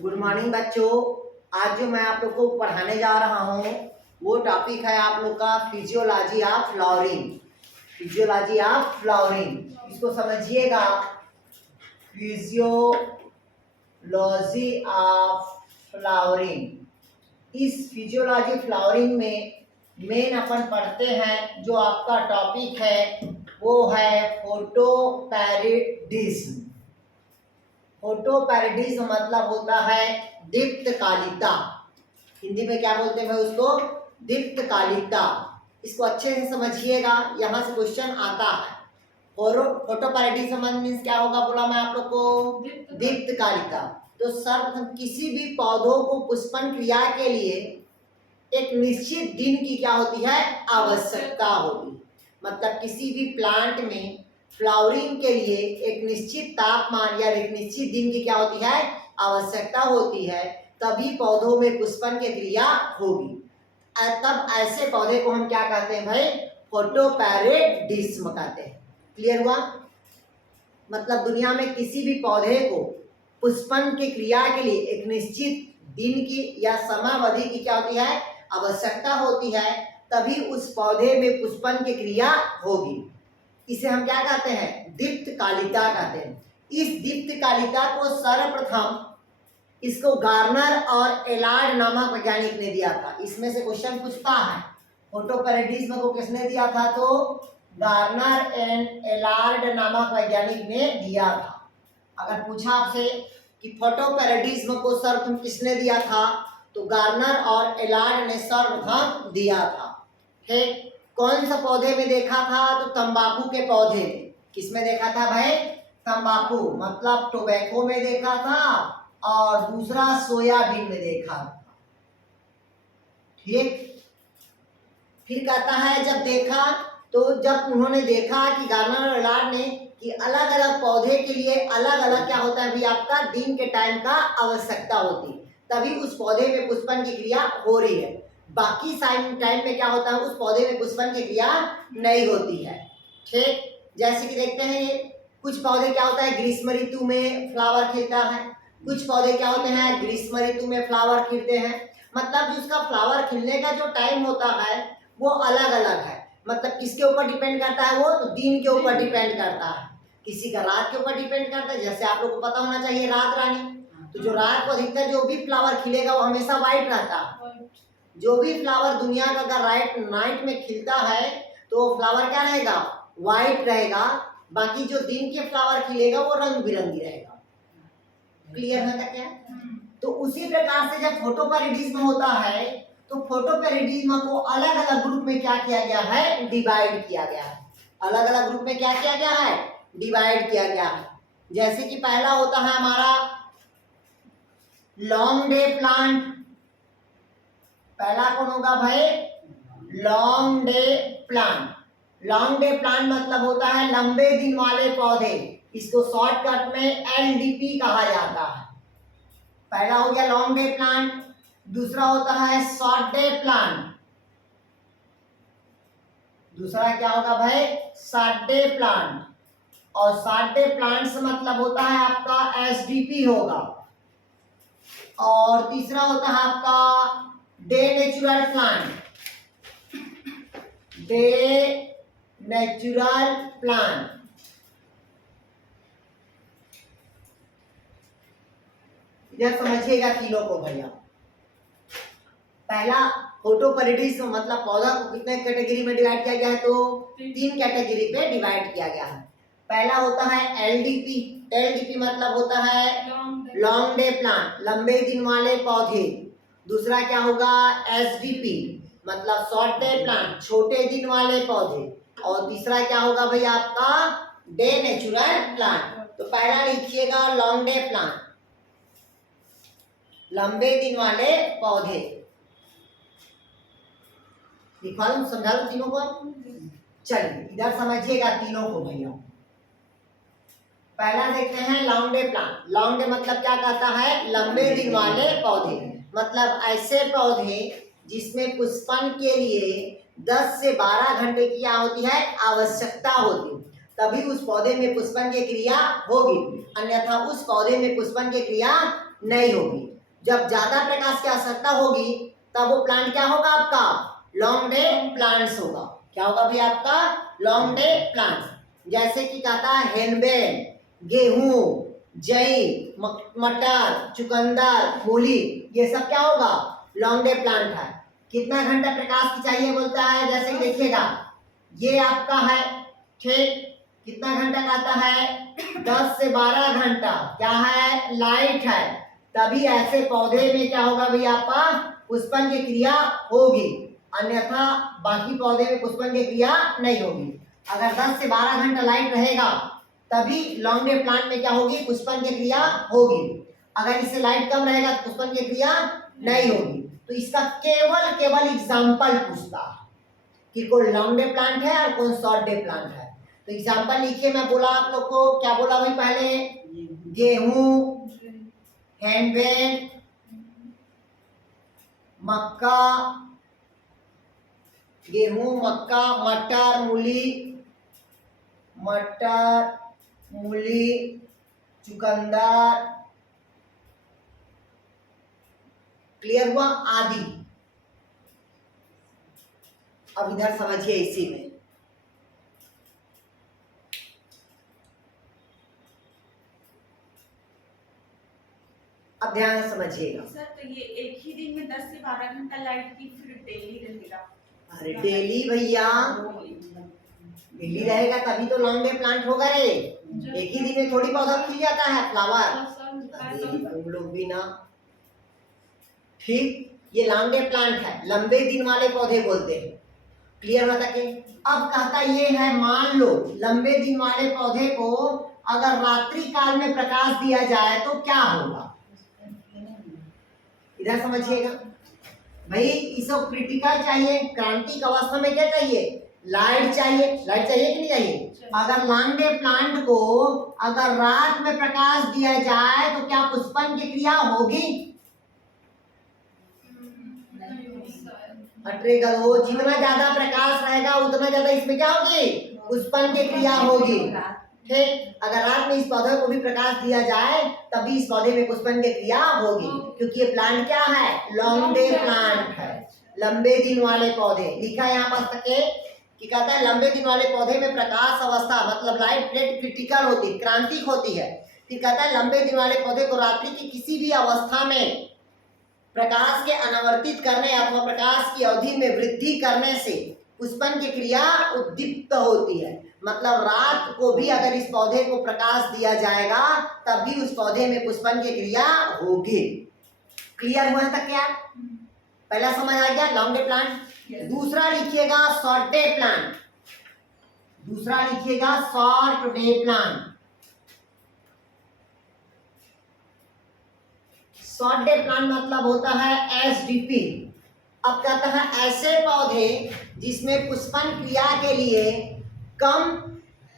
Good morning बच्चों। आज जो मैं आप लोग को पढ़ाने जा रहा हूँ वो टॉपिक है आप लोग का physiology of flowering. Physiology of flowering, इसको समझिएगा। Physiology of flowering. इस फिजियोलॉजी फ्लावरिंग में मेन अपन पढ़ते हैं जो आपका टॉपिक है वो है फोटोपैरिडिज्म। फोटोपैरिडिज्म मतलब होता है दीप्तकालिकता। हिंदी में क्या बोलते हैं भाई उसको? दीप्तकालिकता। इसको अच्छे से समझिएगा, यहाँ से क्वेश्चन आता है। फोटोपैरिडिज्म मीन्स क्या होगा बोला मैं आप लोग को? दीप्तकालिकता। तो सर्वप्रथम किसी भी पौधों को पुष्पन क्रिया के लिए एक निश्चित दिन की क्या होती है? आवश्यकता होती। मतलब किसी भी प्लांट में फ्लावरिंग के लिए एक निश्चित तापमान या एक निश्चित दिन की क्या होती है? आवश्यकता होती है, तभी पौधों में पुष्पन की क्रिया होगी। तब ऐसे पौधे को हम क्या कहते हैं भाई? फोटोपैरिडिज्म कहते हैं। क्लियर हुआ? मतलब दुनिया में किसी भी पौधे को पुष्पन की क्रिया के लिए एक निश्चित दिन की या समयावधि की क्या होती है? आवश्यकता होती है, तभी उस पौधे में पुष्पन की क्रिया होगी। इसे हम क्या कहते हैं? दीप्तकालिकता कहते हैं। इस दीप्तकालिकता को सर्वप्रथम इसको गार्नर और एलार्ड नामक वैज्ञानिक ने दिया था। इसमें से क्वेश्चन पूछता है फोटोपैरिडिज्म को किसने दिया था? तो गार्नर एंड एलार्ड नामक वैज्ञानिक ने दिया था। अगर पूछा आपसे कि फोटोपैरिडिज्म को सर्वप्रथम किसने दिया था, तो गार्नर और एलार्ड ने सर्वप्रथम दिया था। ठीक, कौन सा पौधे में देखा था? तो तंबाकू के पौधे में। किसमें देखा था भाई? तंबाकू मतलब टोबैको में देखा था, और दूसरा सोयाबीन में देखा था। ठीक, फिर कहता है जब देखा, तो जब उन्होंने देखा कि गार्नर और एलार्ड ने कि अलग अलग पौधे के लिए अलग अलग क्या होता है भी आपका दिन के टाइम का आवश्यकता होती, तभी उस पौधे में पुष्पन की क्रिया हो रही है। बाकी टाइम में क्या होता है? उस पौधे में पुष्पन की क्रिया नहीं होती है। ठीक, जैसे कि देखते हैं ये कुछ पौधे क्या होता है ग्रीष्म ऋतु में फ्लावर खिलता है, कुछ पौधे क्या होते हैं ग्रीष्म ऋतु में फ्लावर खिलते हैं। मतलब जिसका फ्लावर खिलने का जो टाइम होता है वो अलग अलग है। मतलब किसके ऊपर डिपेंड करता है वो? तो दिन के ऊपर डिपेंड करता है। किसी का रात के ऊपर डिपेंड करता है, जैसे आप लोग को पता होना चाहिए रात रानी। तो जो रात को अधिकतर जो भी फ्लावर खिलेगा वो हमेशा व्हाइट रहता है। जो भी फ्लावर दुनिया का अगर नाइट में खिलता है तो फ्लावर क्या रहेगा? व्हाइट रहेगा। बाकी जो दिन के फ्लावर खिलेगा वो रंग बिरंगी रहेगा। क्लियर है क्या? तो उसी प्रकार से जब फोटोपैरिडिज्म होता है तो फोटोपैरिडिज्म को अलग अलग ग्रुप में क्या किया गया है? डिवाइड किया गया है। अलग अलग ग्रुप में क्या किया गया है? डिवाइड किया गया है। जैसे कि पहला होता है हमारा लॉन्ग डे प्लांट। पहला कौन होगा भाई? Long day plant. Long day plant मतलब होता है लंबे दिन वाले पौधे। इसको शॉर्टकट में LDP कहा जाता है। पहला हो गया लॉन्ग डे प्लांट। दूसरा होता है शॉर्ट डे प्लांट। दूसरा क्या होगा भाई? Short day plant. और शॉर्ट डे प्लांट से मतलब होता है आपका SDP होगा। और तीसरा होता है आपका day natural plant. Day natural plant. इधर समझिएगा तीनों को भैया। पहला फोटोपैरिडिज्म मतलब पौधा को कितने कैटेगरी में डिवाइड किया गया है? तो 3 कैटेगरी पे डिवाइड किया गया है। पहला होता है LDP। LDP मतलब होता है लॉन्ग डे प्लांट, लंबे दिन वाले पौधे। दूसरा क्या होगा? SDP मतलब शॉर्ट डे प्लांट, छोटे दिन वाले पौधे। और तीसरा क्या होगा भाई आपका? Day natural plant. तो पहला लिखिएगा लॉन्ग डे प्लांट, लंबे दिन वाले पौधे। लिखवा लूं, समझा लूं तीनों को? चलिए इधर समझिएगा तीनों को भैया। पहला देखते हैं long day plant. Long day मतलब क्या कहता है? लंबे दिन वाले पौधे। मतलब ऐसे पौधे जिसमें पुष्पन के लिए 10 से 12 घंटे की क्या होती है? आवश्यकता होती, तभी उस पौधे में पुष्पन की क्रिया होगी, अन्यथा उस पौधे में पुष्पन की क्रिया नहीं होगी। जब ज्यादा प्रकाश की आवश्यकता होगी तब वो प्लांट क्या होगा आपका, लॉन्ग डे प्लांट्स होगा। क्या होगा भी आपका, लॉन्ग डे प्लांट्स। जैसे कि कहता है हेनबेन, गेहूं, जई, मटर, चुकंदर, मूली, ये सब क्या होगा, लॉन्ग डे प्लांट है। कितना घंटा प्रकाश की चाहिए बोलता है, जैसे कि देखिएगा ये आपका है, ठीक, कितना घंटा कहता है, 10 से 12 घंटा क्या है, लाइट है। तभी ऐसे पौधे में क्या होगा भैया आपका, पुष्पन की क्रिया होगी, अन्यथा बाकी पौधे में पुष्पन की क्रिया नहीं होगी। अगर 10 से 12 घंटा लाइट रहेगा तभी लॉन्ग डे प्लांट में क्या होगी, पुष्पन की क्रिया होगी। अगर इससे लाइट कम रहेगा तो पुष्पन की क्रिया नहीं होगी। तो इसका केवल एग्जाम्पल पूछता है कि कौन लॉन्ग डे प्लांट है और कौन शॉर्ट डे प्लांट है। तो एग्जाम्पल लिखिए, मैं बोला आप लोग को, क्या बोला भाई पहले, गेहूं, हैंडबेन, मक्का, गेहूं, मक्का, मटर, मूली, चुकंदर, क्लियर हुआ, आदि। अब इधर समझिए इसी में, अब ध्यान से समझिएगा। सर तो ये एक ही दिन में 10 से 12 घंटा लाइट की फिर डेली रहेगा? अरे डेली भैया, डेली रहेगा तभी तो लॉन्ग डे प्लांट होगा रे। एक ही दिन में थोड़ी पौधा खिल जाता है फ्लावर, तुम लोग भी ना, ठीक। ये लॉन्ग डे प्लांट है, लंबे दिन वाले पौधे बोलते हैं, क्लियर होता के। अब कहता ये है, मान लो लंबे दिन वाले पौधे को अगर रात्रि काल में प्रकाश दिया जाए तो क्या होगा, इधर समझिएगा भाई। इसको क्रिटिकल चाहिए, क्रांतिक अवस्था में क्या चाहिए, लाइट चाहिए। लाइट चाहिए कि नहीं चाहिए। अगर लॉन्ग डे प्लांट को अगर रात में प्रकाश दिया जाए तो क्या पुष्पन की क्रिया होगी, वो जितना ज्यादा प्रकाश रहेगा उतना ज्यादा इसमें क्या होगी, पुष्पन की क्रिया होगी, ठीक। अगर रात में इस पौधे को भी प्रकाश दिया जाए तभी इस पौधे में पुष्पन की क्रिया होगी, क्योंकि ये प्लांट क्या है, लॉन्ग डे प्लांट है, लंबे दिन वाले पौधे। लिखा है यहाँ पर तक कि कहता है लंबे दिन वाले पौधे में प्रकाश अवस्था मतलब लाइट रेट क्रिटिकल होती है, क्रांतिक होती है। फिर कहता है लंबे दिन वाले पौधे को रात्रि की किसी भी अवस्था में प्रकाश के अनावर्तित करने अथवा प्रकाश की अवधि में वृद्धि करने से पुष्पन की क्रिया उद्दीप्त होती है। मतलब रात को भी अगर इस पौधे को प्रकाश दिया जाएगा तब भी उस पौधे में पुष्पन की क्रिया होगी। क्लियर हुआ तक क्या, पहला समझ आ गया लॉन्ग डे प्लांट। दूसरा लिखिएगा शॉर्ट डे प्लांट, दूसरा लिखिएगा short day plant. Short day plant मतलब होता है एसडीपी। अब कहता है ऐसे पौधे जिसमें पुष्पन क्रिया के लिए कम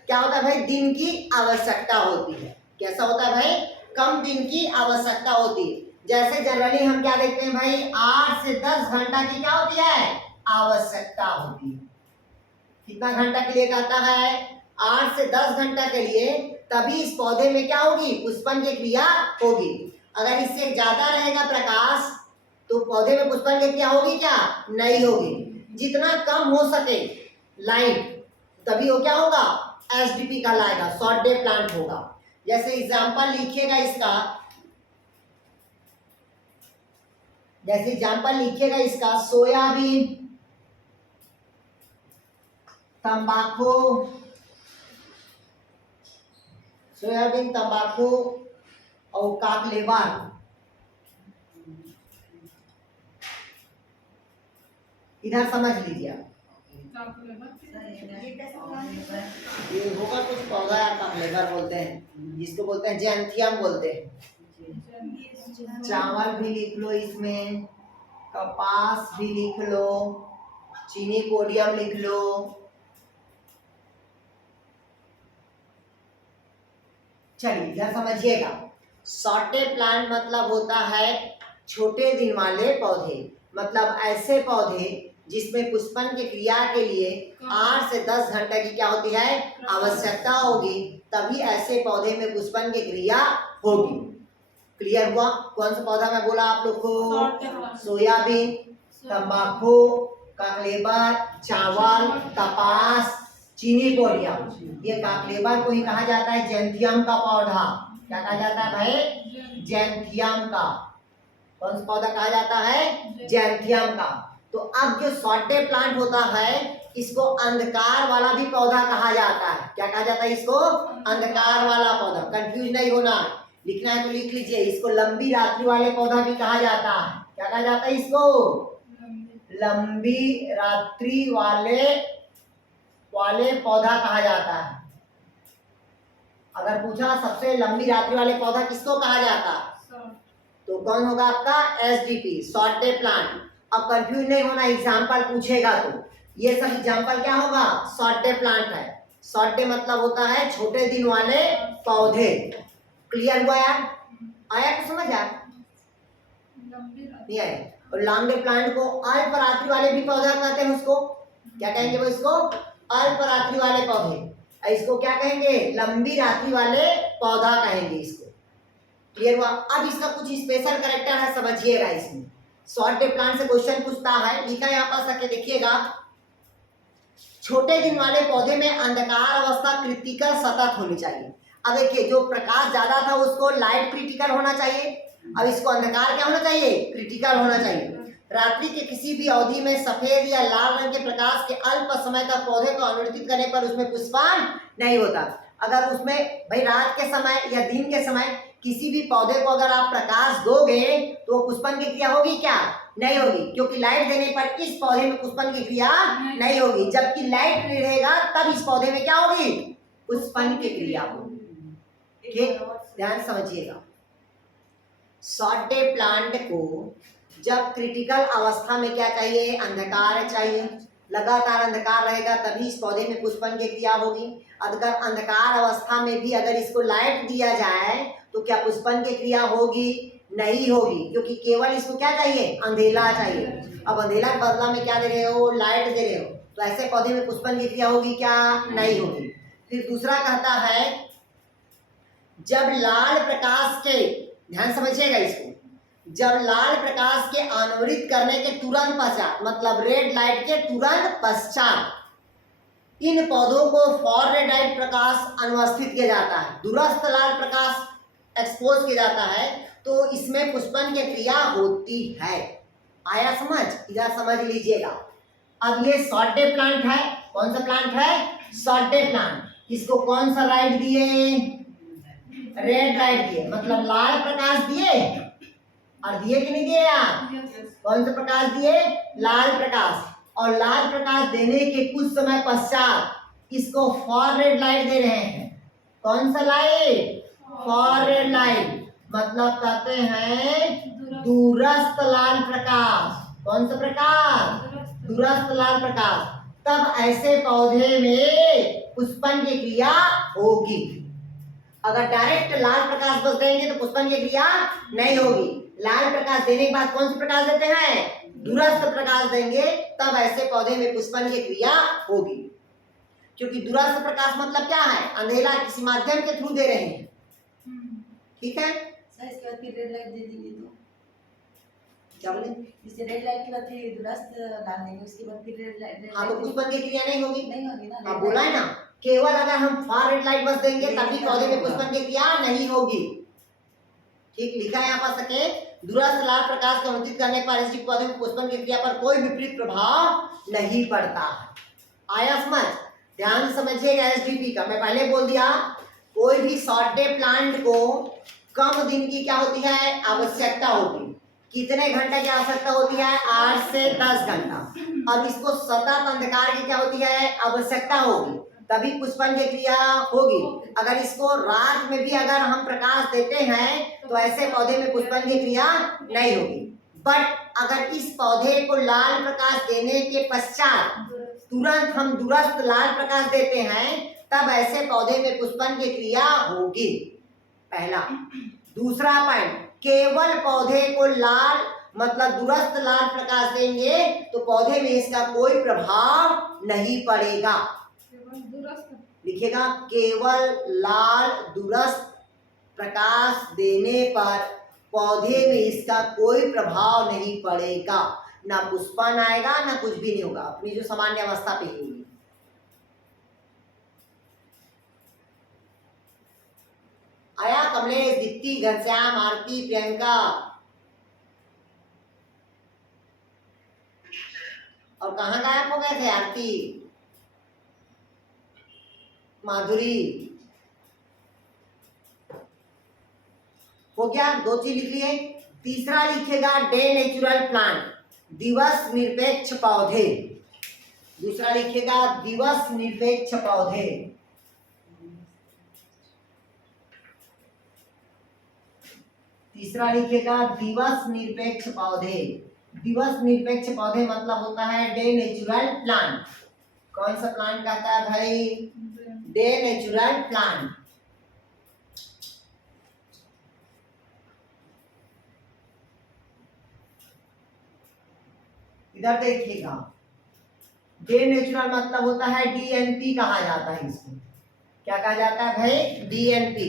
क्या होता है भाई, दिन की आवश्यकता होती है। कैसा होता है भाई, कम दिन की आवश्यकता होती है। जैसे जनरली हम क्या देखते हैं भाई, 8 से 10 घंटा की क्या होती है, आवश्यकता होती है। कितना घंटा के लिए कहता है, 8 से 10 घंटा के लिए, तभी इस पौधे में क्या होगी, पुष्पन की क्रिया होगी। अगर इससे ज्यादा रहेगा प्रकाश तो पौधे में पुष्पन की क्रिया होगी क्या, नहीं होगी। जितना कम हो सके लाइट तभी वो क्या होगा, एसडीपी कहलाएगा, शॉर्ट डे प्लांट होगा। जैसे एग्जांपल लिखिएगा इसका, जैसे एग्जांपल लिखिएगा इसका, सोयाबीन, तंबाकू, सोयाबीन, तंबाकू और काकलेवार। इधर समझ लीजिए, ये होगा कुछ पौधा या काकलेवर बोलते हैं, जिसको बोलते हैं जैंथियम बोलते हैं। चावल भी लिख लो इसमें, कपास भी लिख लो, चीनी पोडियम लिख लो। चलिए इधर समझिएगा, शॉर्ट डे प्लांट मतलब होता है छोटे दिन वाले पौधे, मतलब ऐसे पौधे जिसमें पुष्पन की क्रिया के लिए 8 से 10 घंटे की क्या होती है, आवश्यकता होगी, तभी ऐसे पौधे में पुष्पन की क्रिया होगी। क्लियर हुआ? कौन सा पौधा मैं बोला आप लोग को? Short-term. सोयाबीन, तंबाकू, काकलेबर, चावल, कपास, चीनी पोडियम। ये काकलेबर को ही कहा जाता है जैंथियम का पौधा। क्या कहा जाता है भाई? जैंथियम का। कौन सा पौधा कहा जाता है? जैंथियम का। तो अब जो सॉटे प्लांट होता है इसको अंधकार वाला भी पौधा कहा जाता है। क्या कहा जाता है इसको? अंधकार वाला पौधा। कंफ्यूज नहीं होना, लिखना है तो लिख लीजिए। इसको लंबी रात्रि वाले पौधा भी कहा जाता है। क्या कहा जाता है इसको? लंबी रात्रि वाले पौधा कहा जाता है। अगर पूछा सबसे लंबी रात्रि वाले पौधा किसको कहा जाता है तो कौन होगा आपका? SDP, short day plant. अब कंफ्यूज नहीं होना, एग्जाम्पल पूछेगा तो ये सब एग्जाम्पल क्या होगा? शॉर्ट डे प्लांट है। शॉर्ट डे मतलब होता है छोटे दिन वाले पौधे। क्लियर हुआ यार? आया तो समझ आया? नहीं आया? और लॉन्ग डे प्लांट को अल्प रात्रि वाले भी पौधा कहते हैं। उसको क्या कहेंगे? वो इसको अल्प रात्रि वाले पौधे। इसको क्या कहेंगे? लंबी रात्रि वाले पौधा कहेंगे इसको। क्लियर हुआ? अब इसका कुछ स्पेशल कैरेक्टर है, समझिएगा। इसमें शॉर्ट डे प्लांट से क्वेश्चन पूछता है, लिखा है यहाँ पर, देखिएगा। छोटे दिन वाले पौधे में अंधकार अवस्था क्रिटिकल सतत होनी चाहिए। अब देखिए, जो प्रकाश ज्यादा था उसको लाइट क्रिटिकल होना चाहिए। अब इसको अंधकार क्या होना चाहिए? क्रिटिकल होना चाहिए। रात्रि के किसी भी अवधि में सफेद या लाल रंग के प्रकाश के अल्प समय तक पौधे को अनुवर्तित करने पर उसमें पुष्पान नहीं होता। अगर उसमें भाई रात के समय या दिन के समय किसी भी पौधे को अगर आप प्रकाश दोगे तो पुष्पन की क्रिया होगी क्या? नहीं होगी, क्योंकि लाइट देने पर इस पौधे में पुष्पन की क्रिया नहीं होगी। जबकि लाइट रहेगा तब इस पौधे में क्या होगी? पुष्पन की क्रिया होगी। ठीक, ध्यान समझिएगा। शॉर्ट डे प्लांट को जब क्रिटिकल अवस्था में क्या चाहिए? अंधकार चाहिए। लगातार अंधकार रहेगा तभी इस पौधे में पुष्पन की क्रिया होगी। अगर अंधकार अवस्था में भी अगर इसको लाइट दिया जाए तो क्या पुष्पन की क्रिया होगी? नहीं होगी, क्योंकि केवल इसको क्या चाहिए? अंधेला चाहिए। अब अंधेला के बदला में क्या दे रहे हो? लाइट दे रहे हो, तो ऐसे पौधे में पुष्पन की क्रिया होगी क्या? नहीं होगी। फिर दूसरा कहता है, जब लाल प्रकाश के, ध्यान समझिएगा इसको, जब लाल प्रकाश के अनावृत करने के तुरंत पश्चात, मतलब रेड लाइट के तुरंत पश्चात, इन पौधों को फॉर रेड लाइट प्रकाश अनुवस्थित किया जाता है, दूरस्थ लाल प्रकाश एक्सपोज किया जाता है, तो इसमें पुष्पन की क्रिया होती है। आया समझ? इधर समझ लीजिएगा। अब ये शॉर्ट डे प्लांट है। कौन सा प्लांट है? Short day plant. इसको कौन सा लाइट दिए? रेड लाइट दिए, मतलब लाल प्रकाश दिए। और दिए कि नहीं दिए यार? कौन सा प्रकाश दिए? लाल प्रकाश। और लाल प्रकाश देने के कुछ समय पश्चात इसको फॉर रेड लाइट दे रहे हैं। कौन सा लाइट? फॉर रेड लाइट, मतलब कहते हैं दूरस्थ लाल प्रकाश। कौन सा प्रकाश? दूरस्थ लाल प्रकाश। तब ऐसे पौधे में पुष्पन की क्रिया होगी। अगर डायरेक्ट लाल प्रकाश बस देंगे तो पुष्पन की क्रिया नहीं होगी। लाल प्रकाश देने के बाद कौन सा प्रकाश देते हैं? दूरस्थ प्रकाश देंगे, तब ऐसे पौधे में पुष्पन की क्रिया होगी। क्योंकि दूरस्थ प्रकाश मतलब क्या है? अंधेरा किसी माध्यम के थ्रू दे रहे हैं। ठीक है, इसके बाद फिर रेड लाइट दे देंगे तो क्या बोले? जैसे रेड लाइट के बाद फिर दूरस्थ डाल देंगे, उसके बाद फिर रेड लाइट हाँ, तो पुष्पन की क्रिया नहीं होगी। नहीं होगी ना। हाँ, बोला है ना, केवल अगर हम फॉर रेड लाइट बस देंगे तभी पौधे में पुष्पन की क्रिया नहीं होगी। ठीक, लिखा है यहाँ पर सके, दूरस्थ लाल प्रकाश को अनुचित करने पर इस पौधे में पुष्पन की क्रिया पर कोई विपरीत प्रभाव नहीं पड़ता। आया समझ? ध्यान समझिएगा एसडीपी का। मैं पहले बोल दिया, कोई भी शॉर्ट डे प्लांट को कम दिन की क्या होती है? आवश्यकता होती। कितने घंटे की आवश्यकता होती है? 8 से 10 घंटा। अब इसको सतत अंधकार की क्या होती है? आवश्यकता होगी, तभी पुष्पन की क्रिया होगी। अगर इसको रात में भी अगर हम प्रकाश देते हैं तो ऐसे पौधे में पुष्पन की क्रिया नहीं होगी। बट अगर इस पौधे को लाल प्रकाश देने के पश्चात तुरंत हम दूरस्थ लाल प्रकाश देते हैं, तब ऐसे पौधे में पुष्पन की क्रिया होगी। पहला। दूसरा पॉइंट, केवल पौधे को लाल मतलब दूरस्थ लाल प्रकाश देंगे तो पौधे में इसका कोई प्रभाव नहीं पड़ेगा। लिखेगा, केवल लाल दूरस्थ प्रकाश देने पर पौधे में इसका कोई प्रभाव नहीं पड़ेगा, ना पुष्पन आएगा ना कुछ भी नहीं होगा, अपनी जो सामान्य अवस्था पे ही होगी। आया कमलेश, दीप्ति, घनश्याम, आरती, प्रियंका और कहाँ गायब हो गए थे? आरती, माधुरी, हो गया? 2 चीज लिख लिए। तीसरा लिखेगा डे नेचुरल प्लांट, दिवस निरपेक्ष पौधे। दूसरा लिखेगा दिवस निरपेक्ष पौधे। तीसरा लिखेगा दिवस निरपेक्ष पौधे। दिवस निरपेक्ष पौधे मतलब होता है डे नेचुरल प्लांट। कौन सा प्लांट कहता है भाई? Day natural plant. इधर देखिएगा, डे नेचुरल मतलब होता है डीएनपी कहा जाता है इसको। क्या कहा जाता है भाई? DNP,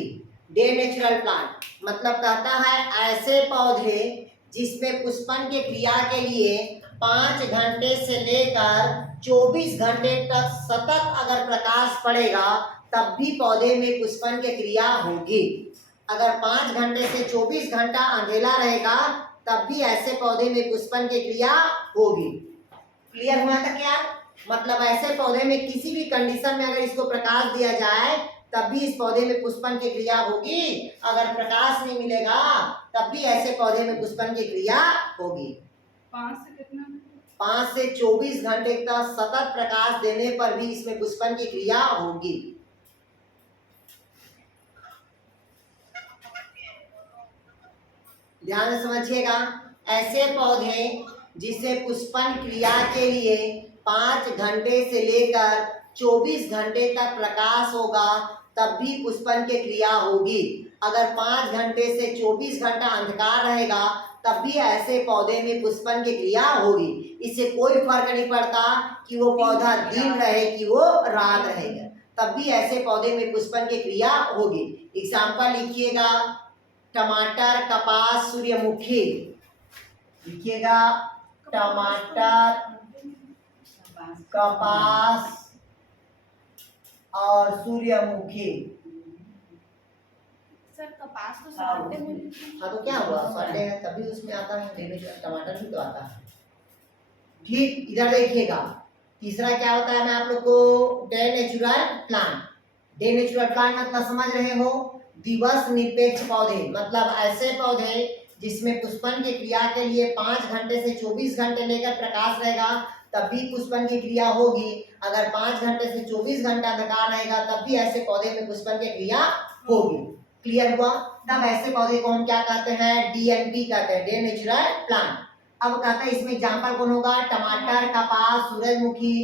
day natural plant. मतलब कहता है ऐसे पौधे जिसमें पुष्पन के क्रिया के लिए 5 घंटे से लेकर 24 घंटे तक सतत अगर प्रकाश पड़ेगा तब भी पौधे में पुष्पन की क्रिया होगी। अगर 5 घंटे से 24 घंटा अंधेरा रहेगा तब भी ऐसे पौधे में पुष्पन की क्रिया होगी। क्लियर हुआ था क्या? मतलब ऐसे पौधे में किसी भी कंडीशन में अगर इसको प्रकाश दिया जाए तब भी इस पौधे में पुष्पन की क्रिया होगी। अगर प्रकाश नहीं मिलेगा तब भी ऐसे पौधे में पुष्पन की क्रिया होगी। 5 से कितना? 5 से 24 घंटे तक सतत प्रकाश देने पर भी इसमें पुष्पन की क्रिया होगी। ध्यान से समझिएगा, ऐसे पौधे जिसे पुष्पन क्रिया के लिए 5 घंटे से लेकर 24 घंटे तक प्रकाश होगा तब भी पुष्पन की क्रिया होगी। अगर 5 घंटे से 24 घंटा अंधकार रहेगा तब भी ऐसे पौधे में पुष्पन की क्रिया होगी। इससे कोई फर्क नहीं पड़ता कि वो पौधा दिन रहे कि वो रात रहेगा, तब भी ऐसे पौधे में पुष्पन की क्रिया होगी। एग्जाम्पल लिखिएगा, टमाटर, कपास, सूर्यमुखी। लिखिएगा टमाटर, कपास और सूर्यमुखी। सर कपास तो सवाटे में। हाँ तो क्या हुआ? सवाटे है तभी उसमें आता है, टमाटर भी तो आता है। ठीक, इधर देखिएगा, तीसरा क्या होता है मैं आप लोग को day natural plant. Day natural plant मतलब समझ रहे हो? दिवस निरपेक्ष पौधे, मतलब ऐसे पौधे जिसमें पुष्पन की क्रिया के लिए 5 घंटे से 24 घंटे लेकर प्रकाश रहेगा तब भी पुष्पन की क्रिया होगी। अगर 5 घंटे से 24 घंटा अंधकार रहेगा तब भी ऐसे पौधे में पुष्पन की क्रिया होगी। क्लियर हुआ? तब ऐसे पौधे को हम क्या कहते हैं? डीएनपी कहते हैं, डे नेचुरल प्लांट। अब कहते हैं इसमें एग्जाम्पल कौन होगा? टमाटर, कपास, सूरजमुखी,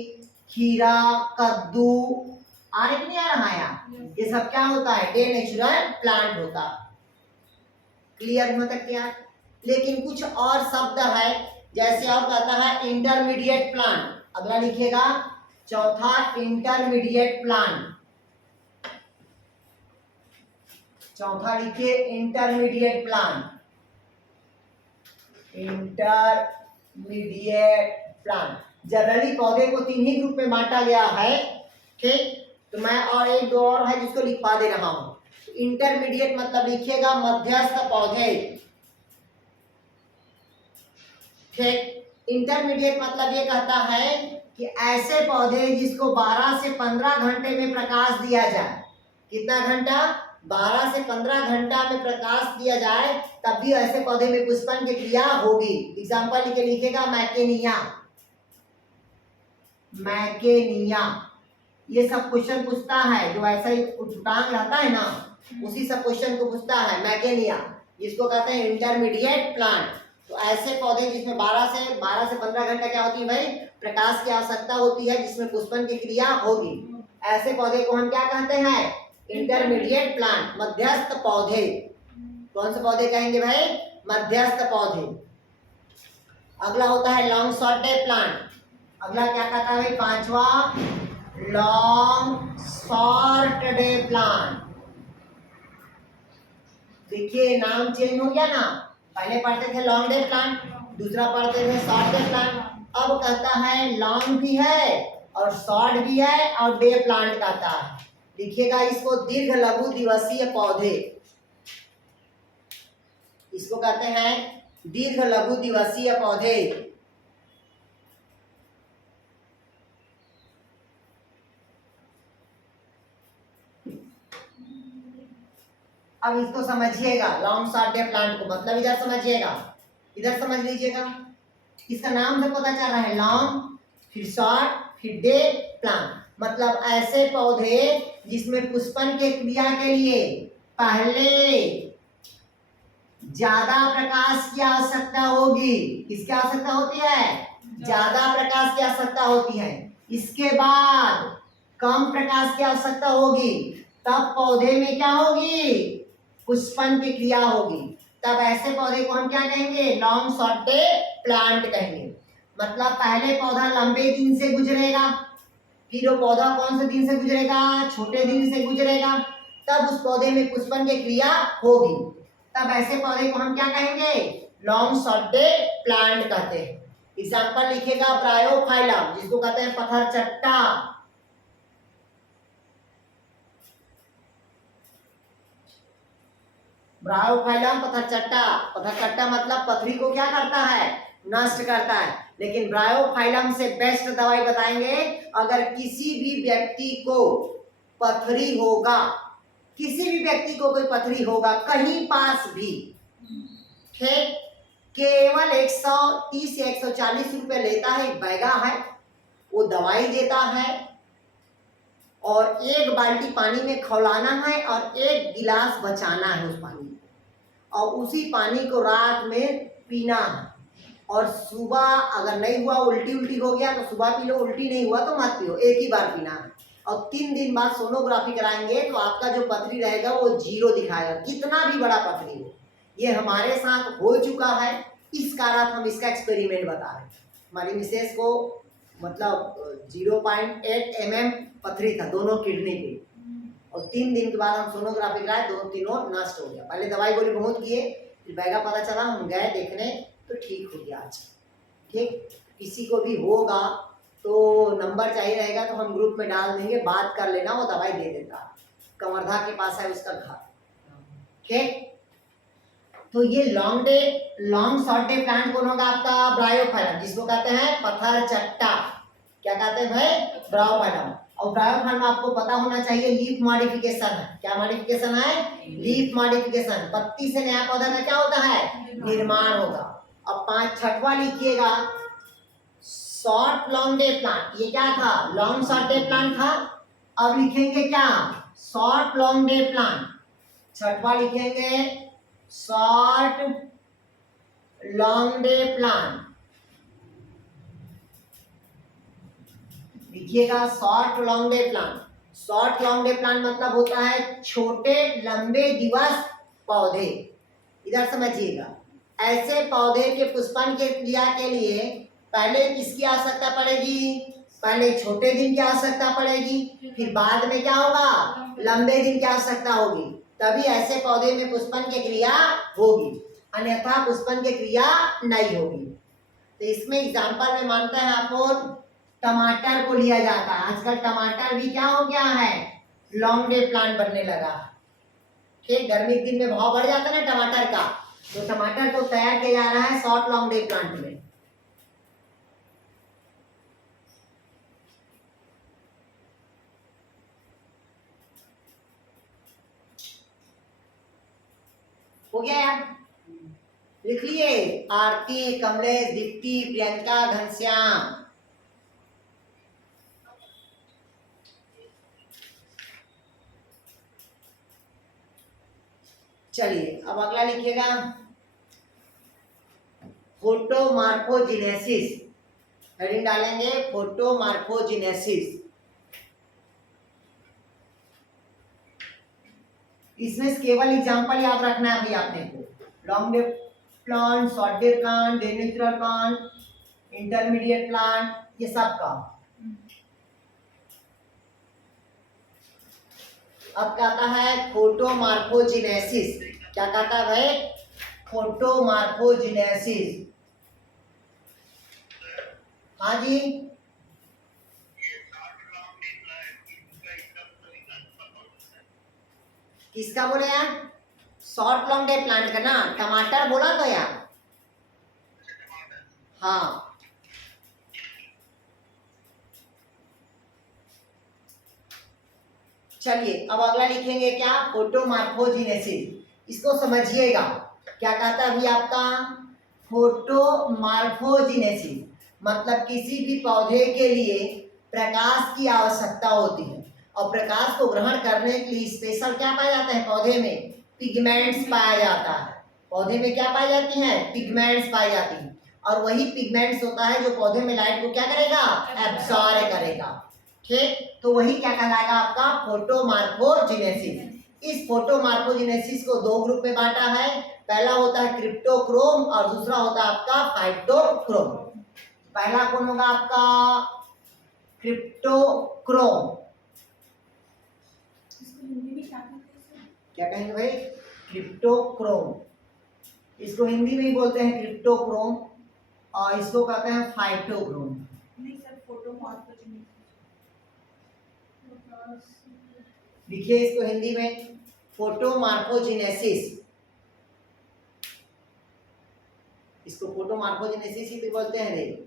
खीरा, कद्दू। आ रहा कि नहीं आ रहा है? ये सब क्या होता है? डे नेचुरल प्लांट होता। क्लियर हुआ तक क्या? लेकिन कुछ और शब्द है, जैसे और कहता है इंटरमीडिएट प्लांट। अगला लिखिएगा, चौथा इंटरमीडिएट प्लांट। चौथा लिखिए intermediate plant. Intermediate plant. Generally पौधे को 3 ही ग्रुप में बांटा गया है। ठीक, तो मैं और 1-2 और है जिसको लिखवा दे रहा हूं। इंटरमीडिएट मतलब लिखिएगा मध्यस्थ पौधे। ठीक, इंटरमीडिएट मतलब ये कहता है कि ऐसे पौधे जिसको 12 से 15 घंटे में प्रकाश दिया जाए। कितना घंटा? 12 से 15 घंटा में प्रकाश दिया जाए तब भी ऐसे पौधे में पुष्पन की क्रिया होगी। एग्जाम्पल लिख के लिखेगा मैकेनिया। मैकेनिया, ये सब क्वेश्चन पूछता है, जो ऐसा ही उठांग रहता है ना उसी सब क्वेश्चन को पूछता है। मैकेनिया, जिसको कहते हैं इंटरमीडिएट प्लांट। तो ऐसे पौधे जिसमें 12 से 15 घंटा क्या होती है भाई? प्रकाश की आवश्यकता होती है, जिसमें पुष्पन की क्रिया होगी। ऐसे पौधे को हम क्या कहते हैं? इंटरमीडिएट प्लांट, मध्यस्थ पौधे। कौन से पौधे कहेंगे भाई? मध्यस्थ पौधे। अगला होता है लॉन्ग शॉर्ट डे प्लांट। अगला क्या कहता है भाई? 5वां लॉन्ग शॉर्ट डे प्लांट। देखिए नाम चेंज हो गया ना, पहले पढ़ते थे लॉन्ग डे प्लांट, दूसरा पढ़ते थे शॉर्ट डे प्लांट। अब कहता है लॉन्ग भी है और शॉर्ट भी है और डे प्लांट कहता है। लिखिएगा इसको दीर्घ लघु दिवसीय पौधे, इसको कहते हैं दीर्घ लघु दिवसीय पौधे। अब इसको समझिएगा लॉन्ग शॉर्ट डे प्लांट को, मतलब इधर समझिएगा, इधर समझ लीजिएगा। इसका नाम से पता चल रहा है लॉन्ग, फिर शॉर्ट, फिर डे प्लांट। मतलब ऐसे पौधे जिसमें पुष्पन के क्रिया के लिए पहले ज्यादा प्रकाश की आवश्यकता होगी। किसकी आवश्यकता होती है? ज्यादा प्रकाश की आवश्यकता होती है। इसके बाद कम प्रकाश की आवश्यकता होगी, तब पौधे में क्या होगी? पुष्पन की क्रिया होगी। तब ऐसे पौधे को हम क्या कहेंगे? लॉन्ग शॉर्ट डे प्लांट कहेंगे। मतलब पहले पौधा लंबे दिन से गुजरेगा, फिर वो पौधा कौन से दिन से गुजरेगा? छोटे दिन से गुजरेगा, तब उस पौधे में पुष्पन की क्रिया होगी। तब ऐसे पौधे को हम क्या कहेंगे? लॉन्ग शॉर्ट डे प्लांट कहते हैं। एग्जाम्पल लिखिएगा ब्रायोफाइलम, जिसको कहते हैं पत्थर चट्टा। ब्रायोफाइलम पत्थर चट्टा। पत्थर चट्टा मतलब पथरी को क्या करता है? नष्ट करता है। लेकिन ब्रायोफाइलम से बेस्ट दवाई बताएंगे, अगर किसी भी व्यक्ति को पथरी होगा, किसी भी व्यक्ति को कोई पथरी होगा कहीं पास भी, ठीक, केवल 130 या 140 रुपये लेता है, एक बैगा है, वो दवाई देता है और एक बाल्टी पानी में खौलाना है और एक गिलास बचाना है उस पानी में, और उसी पानी को रात में पीना है। और सुबह अगर नहीं हुआ, उल्टी हो गया तो सुबह पी लो, उल्टी नहीं हुआ तो मत पियो, एक ही बार पीना है। और 3 दिन बाद सोनोग्राफी कराएंगे तो आपका जो पथरी रहेगा वो 0 दिखाएगा, कितना भी बड़ा पथरी हो। ये हमारे साथ हो चुका है, इस कारण हम इसका एक्सपेरिमेंट बता रहे हैं। हमारी मिसेस को मतलब 0.8 mm पथरी था दोनों किडनी पे, और 3 दिन के बाद हम सोनोग्राफी कराए, तीनों नष्ट हो गया। पहले दवाई गोली बहुत किए, फिर बैगा पता चला, हम गए देखने तो ठीक हो गया आज। ठीक, किसी को भी होगा तो नंबर चाहिए रहेगा तो हम ग्रुप में डाल देंगे, बात कर लेना, वो दवाई दे देता। कमरधा के पास है उसका घर। ठीक, तो ये लॉन्ग शॉर्ट डे प्लांट कौन होगा आपका? ब्रायोफाइलम, जिसको कहते हैं पत्थर चट्टा। क्या कहते हैं भाई? ब्रायोफाइलम। और ब्रायोफाइलम आपको पता होना चाहिए लीफ मॉडिफिकेशन है। क्या मॉडिफिकेशन है? Leaf modification. पत्ती से नया पौधा का क्या होता है? निर्माण होगा। अब 5-6वां लिखिएगा शॉर्ट लॉन्ग डे प्लांट। ये क्या था? लॉन्ग शॉर्ट डे प्लांट था। अब लिखेंगे क्या? Short long day plant. 6वां लिखेंगे शॉर्ट लॉन्ग डे प्लांट। लिखिएगा short long day plant. Short long day plant मतलब होता है छोटे लंबे दिवस पौधे। इधर समझिएगा, ऐसे पौधे के पुष्पन के क्रिया के लिए पहले किसकी आवश्यकता पड़ेगी? पहले छोटे दिन की आवश्यकता पड़ेगी, फिर बाद में क्या होगा? लंबे दिन की आवश्यकता होगी, तभी ऐसे पौधे में पुष्पन की क्रिया होगी, अन्यथा पुष्पन की क्रिया नहीं होगी। तो इसमें एग्जाम्पल में मानते हैं आप टमाटर को लिया जाता है। आजकल टमाटर भी क्या हो गया है? लॉन्ग डे प्लांट बनने लगा। ठीक, गर्मी के दिन में भाव बढ़ जाता है ना टमाटर का, तो टमाटर को तैयार किया जा रहा है शॉर्ट लॉन्ग डे प्लांट में। हो गया यार? लिख लिए आरती, कमलेश, दीप्ति, प्रियंका, घनश्याम। चलिए अब अगला लिखिएगा फोटोमार्फोजेनेसिस। हेडिंग डालेंगे फोटोमार्फोजेनेसिस। इसमें केवल एग्जांपल याद रखना है अभी आपने को। Long day plant, short day plant, day natural plant, intermediate plant, ये सब का। अब कहता है फोटोमार्फोजेनेसिस। क्या कहता है भाई? फोटोमार्फोजेनेसिस। हाँ जी, किसका बोले यार? शॉर्ट लॉन्ग डे प्लांट का ना, टमाटर बोला तो यार। हाँ, चलिए अब अगला लिखेंगे क्या? फोटोमार्फोजेनेसिस। इसको समझिएगा, क्या कहता है अभी आपका? फोटोमार्फोजेनेसिस मतलब किसी भी पौधे के लिए प्रकाश की आवश्यकता होती है, और प्रकाश को ग्रहण करने के लिए स्पेशल क्या पाया जाता है पौधे में? पिगमेंट्स पाया जाता है। पौधे में क्या पाई जाती हैं? पिगमेंट्स पाई जाती हैं, और वही पिगमेंट्स होता है जो पौधे में लाइट को क्या करेगा? एब्सॉर्ब करेगा। ठीक, तो वही क्या कहलाएगा आपका? फोटोमार्फोजेनेसिस। इस फोटोमार्फोजेनेसिस को दो ग्रुप में बांटा है। पहला होता है क्रिप्टोक्रोम और दूसरा होता है आपका फाइटोक्रोम। पहला कौन होगा आपका? क्रिप्टोक्रोम। इसको हिंदी में क्या कहते हैं सर? क्या कहेंगे भाई? क्रिप्टोक्रोम। इसको हिंदी में ही बोलते हैं क्रिप्टोक्रोम, और इसको कहते हैं फाइटोक्रोम। नहीं सर, फोटोमॉर्फोजेनेसिस। लिखिए इसको हिंदी में, फोटोमार्फोजेनेसिस। इसको फोटोमार्फोजेनेसिस ही तो बोलते हैं रे।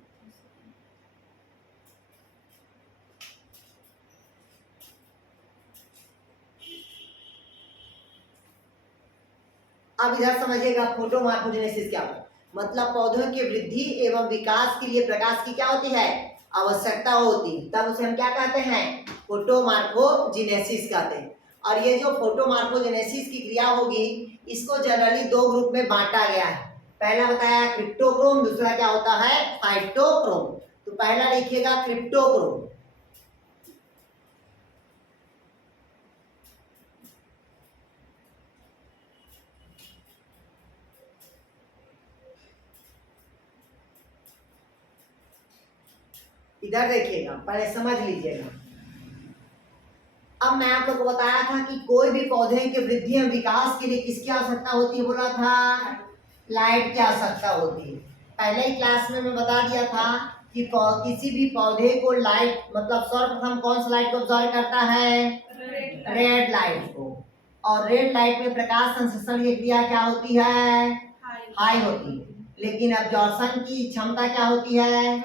अब इधर समझिएगा फोटोमार्फोजेनेसिस क्या होता है। मतलब पौधों के वृद्धि एवं विकास के लिए प्रकाश की क्या होती है? आवश्यकता होती है, तब उसे हम क्या कहते हैं? फोटोमार्फोजेनेसिस कहते हैं। और ये जो फोटोमार्फोजेनेसिस की क्रिया होगी, इसको जनरली दो ग्रुप में बांटा गया है। पहला बताया क्रिप्टोक्रोम, दूसरा क्या होता है? फाइटोक्रोम। तो पहला लिखिएगा क्रिप्टोक्रोम। इधर देखिएगा, पहले समझ लीजिएगा। अब मैं आप लोग को बताया था कि कोई भी पौधे के वृद्धि एवं विकास के लिए किसकी आवश्यकता होती है? बोला था लाइट की आवश्यकता होती है। पहले ही क्लास में मैं बता दिया था कि किसी भी पौधे को लाइट मतलब सर्वप्रथम कौन सा लाइट को ऑब्जर्व करता है? रेड लाइट को। और रेड लाइट में प्रकाश संश्लेषण की क्रिया क्या होती है? हाई होती है, लेकिन अब्जॉर्प्शन की क्षमता क्या होती है?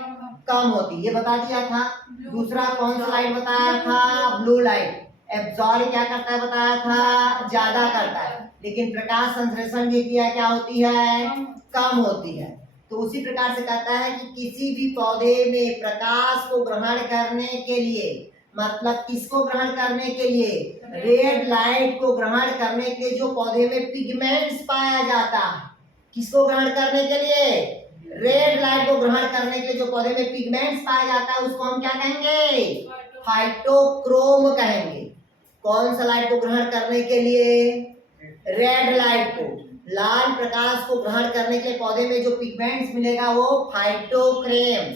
कम होती है, ये बता दिया था। दूसरा कौन सा लाइट बताया था? Blue light. एब्जॉर्ब क्या करता है बताया था? ज्यादा करता है, लेकिन प्रकाश संश्लेषण की क्रिया क्या होती है? कम होती है। तो उसी प्रकार से कहता है कि किसी भी पौधे में प्रकाश को ग्रहण करने के लिए, मतलब किसको ग्रहण करने के लिए? रेड लाइट को ग्रहण करने के लिए जो पौधे में पिगमेंट्स पाया जाता है, किसको ग्रहण करने के लिए? रेड लाइट को ग्रहण करने के लिए जो पौधे में पिगमेंट्स पाया जाता है उसको हम क्या कहेंगे? फाइटोक्रोम कहेंगे। कौन सा लाइट को ग्रहण करने के लिए? रेड लाइट को। लाल प्रकाश को ग्रहण करने के लिए पौधे में जो पिगमेंट्स मिलेगा वो फाइटोक्रोम,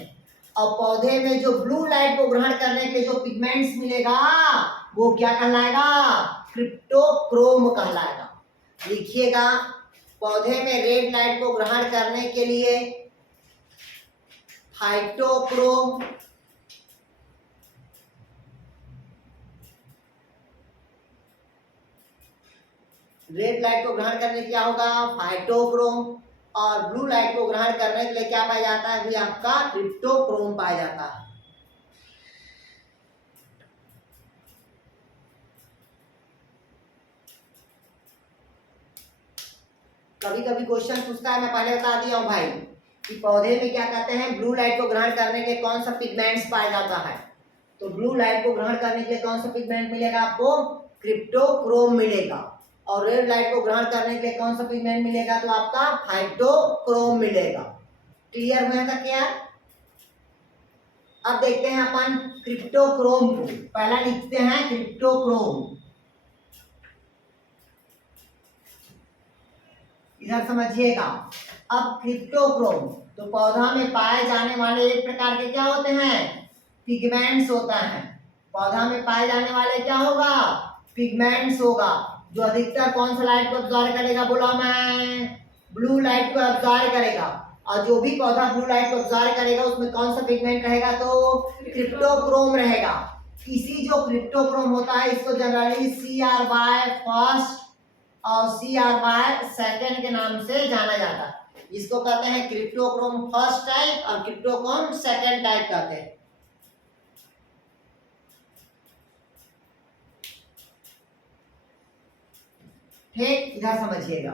और पौधे में जो ब्लू लाइट को ग्रहण करने के जो पिगमेंट्स मिलेगा वो क्या कहलाएगा? क्रिप्टोक्रोम कहलाएगा। लिखिएगा, पौधे में रेड लाइट को ग्रहण करने के लिए फाइटोक्रोम, रेड लाइट को ग्रहण करने क्या होगा? फाइटोक्रोम, और ब्लू लाइट को ग्रहण करने के लिए क्या पाया जाता है? भी आपका क्रिप्टोक्रोम पाया जाता है। कभी कभी क्वेश्चन पूछता है, मैं पहले बता दिया हूं भाई कि पौधे में क्या कहते हैं? ब्लू लाइट को ग्रहण करने के लिए कौन सा पिगमेंट्स पाया जाता है? तो ब्लू लाइट को ग्रहण करने के लिए कौन सा पिगमेंट मिलेगा आपको? क्रिप्टोक्रोम मिलेगा। और रेड लाइट को ग्रहण करने के लिए कौन सा पिगमेंट मिलेगा? तो आपका फाइटोक्रोम मिलेगा। क्लियर हुआ था क्या? अब देखते हैं अपन क्रिप्टोक्रोम को। पहला लिखते हैं क्रिप्टोक्रोम। इधर समझिएगा। अब क्रिप्टोक्रोम तो पौधा में पाए जाने वाले एक प्रकार के क्या होते हैं? पिगमेंट्स होता है। पौधा में पाए जाने वाले क्या होगा? पिगमेंट्स होगा, जो अधिकतर कौन सा लाइट को ऑब्जॉर्ब करेगा? बोला मैं ब्लू लाइट को अब्जॉर्ब करेगा, और जो भी पौधा ब्लू लाइट को अब्जॉर्ब करेगा उसमें कौन सा पिगमेंट रहेगा, तो क्रिप्टोक्रोम रहेगा। इसी जो क्रिप्टोक्रोम होता है इसको जनरली CR फर्स्ट और CR सेकंड के नाम से जाना जाता है। इसको कहते हैं क्रिप्टोक्रोम फर्स्ट टाइप और क्रिप्टोक्रोम सेकंड टाइप कहते हैं। ठीक, इधर समझिएगा।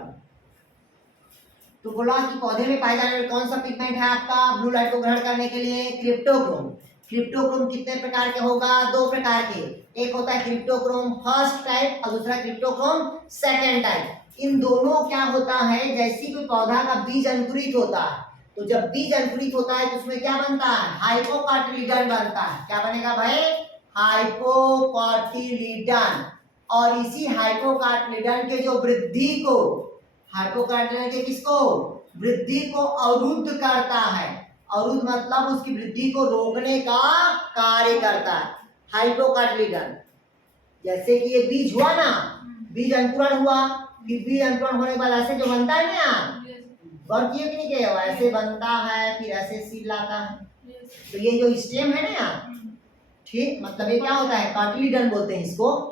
तो बोला कि पौधे में पाए जाने वाले कौन सा पिगमेंट है आपका ब्लू लाइट को ग्रहण करने के लिए, क्रिप्टोक्रोम। क्रिप्टोक्रोम कितने प्रकार के होगा, दो प्रकार के, एक होता है क्रिप्टोक्रोम फर्स्ट टाइप और दूसरा क्रिप्टोक्रोम सेकंड टाइप। इन दोनों क्या होता है, जैसी कोई पौधा का बीज अंकुरित होता है, तो जब बीज अंकुरित होता है तो उसमें क्या बनता है, हाइपोकॉटिलीडन बनता है। क्या बनेगा भाई, हाइपोकॉटिलीडन। और इसी हाइपोकॉटिलीडन के जो वृद्धि को, हाइपोकॉटिलीडन के किसको, वृद्धि को अवरुद्ध करता है। अवरुद्ध मतलब उसकी वृद्धि को रोकने का कार्य करता है हाइपोकॉटिलीडन। जैसे कि ये बीज हुआ ना, बीज अंकुरण हुआ, फिर बीज अंकुरण होने के बाद ऐसे जो बनता है ना, गौर किए कि नहीं किए, ऐसे बनता है, फिर ऐसे सील लाता है। तो ये जो स्टेम है ना, ठीक, मतलब ये क्या होता है, कॉटिलीडन बोलते हैं इसको।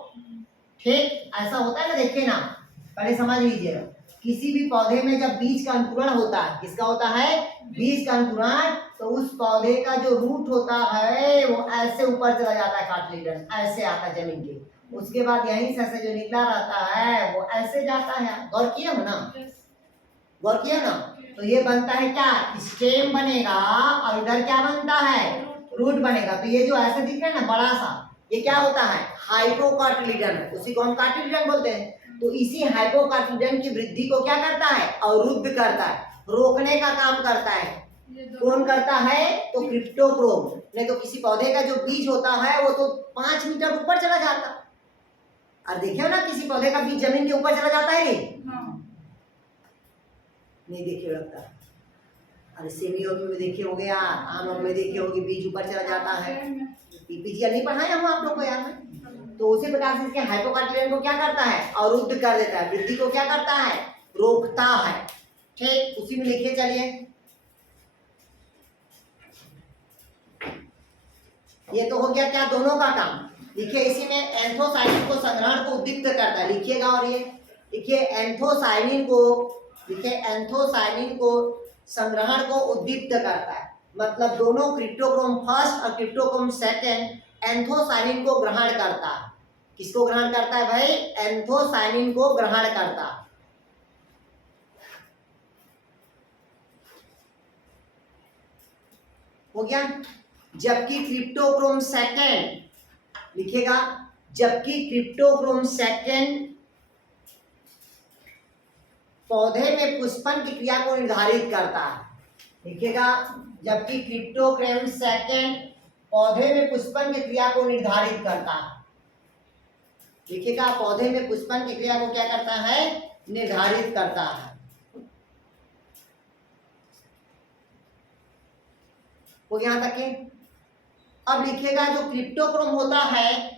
ठीक, ऐसा होता है ना, देखिए ना, पहले समझ लीजिएगा। किसी भी पौधे में जब बीज का अंकुरण होता है, किसका होता है, बीज का अंकुरण, तो उस पौधे का जो रूट होता है वो ऐसे ऊपर चला जाता है, कॉटिलीडन ऐसे आता है जमीन के। उसके बाद यहीं से जो निकला रहता है वो ऐसे जाता है। गौर किया हो ना, गौर किया ना। तो ये बनता है क्या, स्टेम बनेगा, और इधर क्या बनता है, रूट बनेगा। तो ये जो ऐसा दिख रहा है ना बड़ा सा, ये क्या होता है, हाइपोकॉटिलीडन, उसी को हम कॉटिलीडन बोलते हैं। तो इसी हाइपोकॉटिलीडन की वृद्धि को क्या करता है, अवरुद्ध करता है, रोकने का काम करता है। कौन करता है, तो क्रिप्टोक्रोम। नहीं तो किसी पौधे का जो बीज होता है वो तो 5 मीटर ऊपर चला जाता। और देखियो ना, किसी पौधे का बीज जमीन के ऊपर चला जाता है नहीं देखिए लगता। अरे सेमी और में देखे होगे यार, आम और में देखे होगे, बीज ऊपर चला जाता है। पीपीजी नहीं पढ़ाए हम आप लोग को यार में। तो उसी प्रकार से इसके हाइपोकॉटिलीडन को क्या करता है, अवरुद्ध कर देता है, वृद्धि को क्या करता है, रोकता है। ठीक, उसी में लिखिए, चलिए ये तो हो गया क्या, दोनों का काम। लिखिए इसी में एंथोसाइनिन को संग्रहण को उद्दीप्त करता है, लिखिएगा। और ये लिखिए एंथोसाइनिन को, लिखिए एंथोसाइनिन को संग्रहण को उद्दीप्त करता है। मतलब दोनों क्रिप्टोक्रोम फर्स्ट और क्रिप्टोक्रोम सेकंड एंथोसाइनिन को ग्रहण करता है। किसको ग्रहण करता है भाई, एंथोसाइनिन को ग्रहण करता है। हो गया। जबकि क्रिप्टोक्रोम सेकंड, लिखिएगा, जबकि क्रिप्टोक्रोम सेकंड पौधे में पुष्पन की क्रिया को निर्धारित करता है। लिखिएगा, जबकि क्रिप्टोक्रोम सेकंड पौधे में पुष्पन की क्रिया को निर्धारित करता है। लिखिएगा, पौधे में पुष्पन की क्रिया को क्या करता है, निर्धारित करता है। हो यहां तक के। अब लिखिएगा, जो क्रिप्टोक्रोम होता है,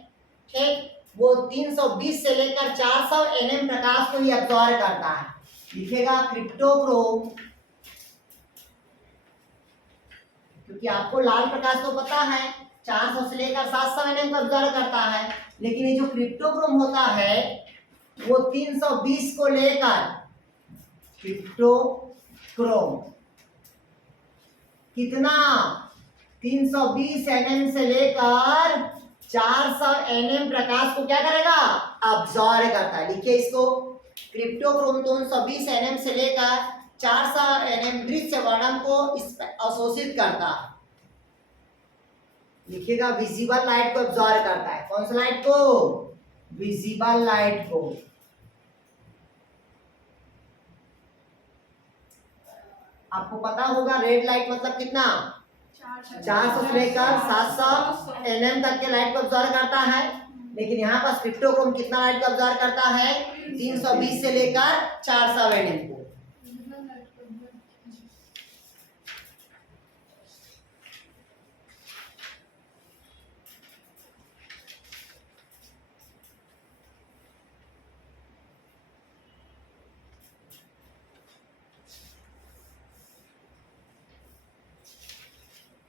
ठीक, वो 320 से लेकर 400 nm प्रकाश को ही अब्सॉर्ब करता है। लिखिएगा क्रिप्टोक्रोम, क्योंकि आपको लाल प्रकाश तो पता है 400 से लेकर 700 nm को अब्सॉर्ब करता है, लेकिन ये जो क्रिप्टोक्रोम होता है वो 320 को लेकर, क्रिप्टोक्रोम कितना, 320 nm से लेकर 400 nm प्रकाश को क्या करेगा, अब्सॉर्ब करता है। लिखिए इसको, क्रिप्टोक्रोम 320 nm से लेकर 400 nm दृश्य वर्णन को अवशोषित करता है। लिखिएगा, विजिबल लाइट को अब्सॉर्ब करता है। कौन सा लाइट को, विजिबल लाइट को। आपको पता होगा रेड लाइट मतलब कितना, 400 से लेकर 700 nm तक के लाइट को अब्सॉर्ब करता है। लेकिन यहाँ पर क्रिप्टोक्रोम कितना लाइट को अब्सॉर्ब करता है, 320 से लेकर 400 nm को।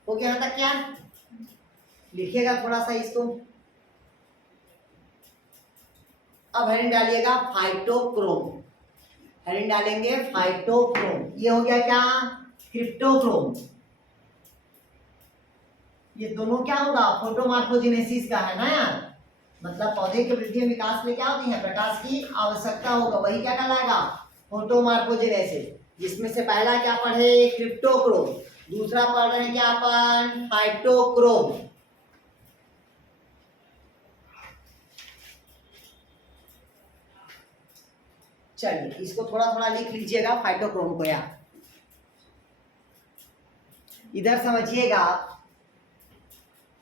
हो गया यहाँ तक क्या? लिखिएगा थोड़ा सा इसको। अब हेडिंग डालिएगा फाइटोक्रोम, हेडिंग डालेंगे फाइटोक्रोम। ये हो गया क्या? क्रिप्टोक्रोम। ये दोनों क्या होगा? फोटोमार्फोजेनेसिस का है ना यार, मतलब पौधे के वृद्धि और विकास में क्या होती है? प्रकाश की आवश्यकता होगा, वही क्या कहलाएगा? फोटोमार्फोजेनेसिस। जिसमें से पहला क्या पढ़े? क्रिप्टोक्रोम। दूसरा पढ़ रहे हैं क्या अपन? फाइटोक्रोम। चलिए इसको थोड़ा थोड़ा लिख लीजिएगा फाइटोक्रोम को यार। इधर समझिएगा।